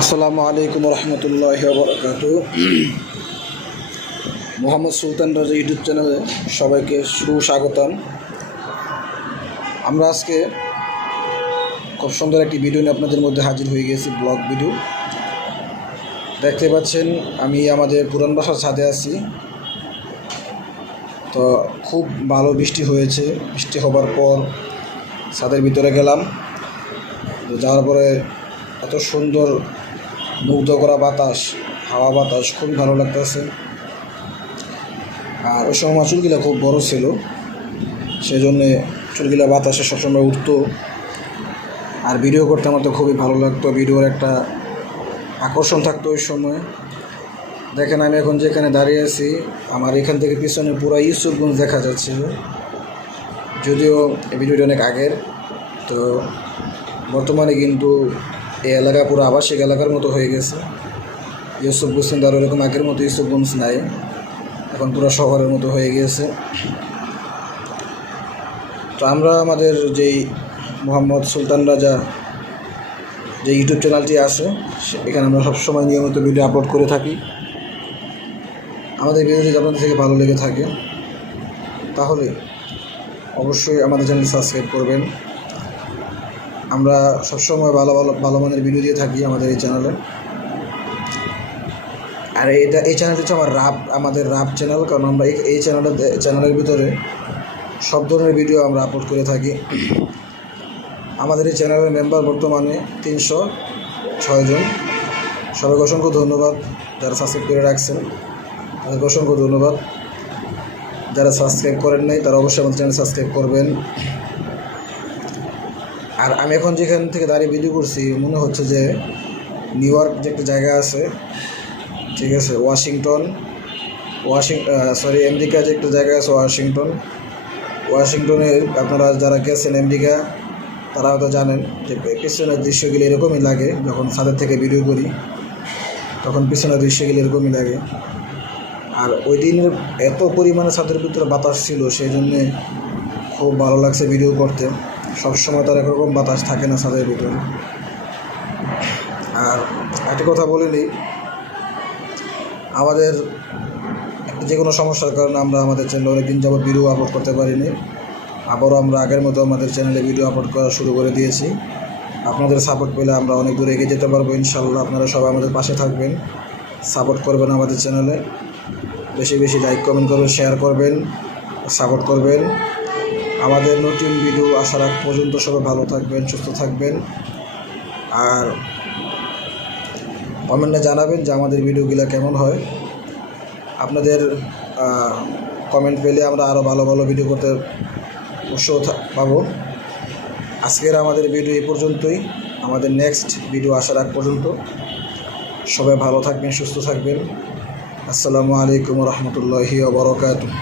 আসসালামু আলাইকুম রহমতুল্লাহি ওয়া বারাকাতুহু। মোহাম্মদ সুলতান রাজা ইউটিউব চ্যানেলে সবাইকে সুস্বাগতম। আমরা আজকে খুব সুন্দর একটি ভিডিও নিয়ে আপনাদের মধ্যে হাজির হয়ে গেছি, ব্লগ ভিডিও। দেখতে পাচ্ছেন আমি আমাদের পুরান বাসার ছাদে আছি। তো খুব ভালো বৃষ্টি হয়েছে। বৃষ্টি হবার পর ছাদের ভিতরে গেলাম। যাওয়ার পরে এত সুন্দর মুগ্ধ করা বাতাস, হাওয়া বাতাস খুবই ভালো লাগতেছে। আর ওই সময় আমার চুলগুলা খুব বড় ছিল, সেই জন্যে চুলগুলা বাতাসে সবসময় উঠতো। আর ভিডিও করতে আমার তো খুবই ভালো লাগতো, ভিডিওর একটা আকর্ষণ থাকতো ওই সময়। দেখেন আমি এখন যেখানে দাঁড়িয়ে আছি, আমার এখান থেকে পিছনে পুরো ইউসুফগঞ্জ দেখা যাচ্ছে। যদিও এই ভিডিওটা অনেক আগের, তো বর্তমানে কিন্তু এই এলাকা পুরো আবাসিক এলাকার মতো হয়ে গেছে। ইউসুফগঞ্জ কিন্তু আর ওরকম আগের মতো ইউসুফগঞ্জ নাই, এখন পুরো শহরের মতো হয়ে গিয়েছে। তো আমরা আমাদের যেই মোহাম্মদ সুলতান রাজা যে ইউটিউব চ্যানেলটি আছে, এখানে আমরা সবসময় নিয়মিত ভিডিও আপলোড করে থাকি। আমাদের ভিডিও যদি আপনাদের থেকে ভালো লেগে থাকে তাহলে অবশ্যই আমাদের চ্যানেল সাবস্ক্রাইব করবেন। আমরা সবসময় ভালো মানের ভিডিও দিয়ে থাকি আমাদের এই চ্যানেলে। আর এই চ্যানেলটি হচ্ছে আমাদের রাব চ্যানেল, কারণ আমরা এই চ্যানেলের ভিতরে সব ধরনের ভিডিও আমরা আপলোড করে থাকি। আমাদের এই চ্যানেলের মেম্বার বর্তমানে 306 জন। সবাইকে অসংখ্য ধন্যবাদ যারা সাবস্ক্রাইব করে রাখছেন, তাদেরকে অসংখ্য ধন্যবাদ। যারা সাবস্ক্রাইব করেন নাই তারা অবশ্যই আমাদের চ্যানেল সাবস্ক্রাইব করবেন। আর আমি এখন যেখান থেকে দাঁড়িয়ে ভিডিও করছি, মনে হচ্ছে যে নিউ ইয়র্ক যে একটা জায়গা আছে, ঠিক আছে, আমেরিকা যে একটা জায়গা আছে ওয়াশিংটনের আপনারা যারা গেছেন আমেরিকা তারা হয়তো জানেন যে পিছনের দৃশ্যগুলি এরকমই লাগে। যখন ছাদের থেকে ভিডিও করি তখন পিছনের দৃশ্যগুলি এরকমই লাগে। আর ওই দিনের এত পরিমাণে ছাদের ভিতরে বাতাস ছিল, সেই জন্যে খুব ভালো লাগছে ভিডিও করতে। সবসময় তার একরকম বাতাস থাকে না ছাদের ভিতরে। আর একটা কথা বলে নিই, আমাদের যে কোনো সমস্যার কারণে আমরা আমাদের চ্যানেলে অনেকদিন যাবত ভিডিও আপলোড করতে পারিনি। আবারও আমরা আগের মতো আমাদের চ্যানেলে ভিডিও আপলোড করা শুরু করে দিয়েছি। আপনাদের সাপোর্ট পেলে আমরা অনেক দূরে এগিয়ে যেতে পারবো ইনশাআল্লাহ। আপনারা সবাই আমাদের পাশে থাকবেন, সাপোর্ট করবেন আমাদের চ্যানেলে। বেশি বেশি লাইক কমেন্ট করবেন, শেয়ার করবেন, সাপোর্ট করবেন। আমাদের নতুন ভিডিও আসার আগ পর্যন্ত সবাই ভালো থাকবেন, সুস্থ থাকবেন। আর কমেন্টে জানাবেন যে আমাদের ভিডিওগুলো কেমন হয়। আপনাদের কমেন্ট পেলে আমরা আরও ভালো ভালো ভিডিও করতে উৎসাহ পাবো। আজকের আমাদের ভিডিও এই পর্যন্তই। আমাদের নেক্সট ভিডিও আসার আগ পর্যন্ত সবাই ভালো থাকবেন, সুস্থ থাকবেন। আসসালামু আলাইকুম রহমতুল্লাহি ওয়া বারাকাতুহু।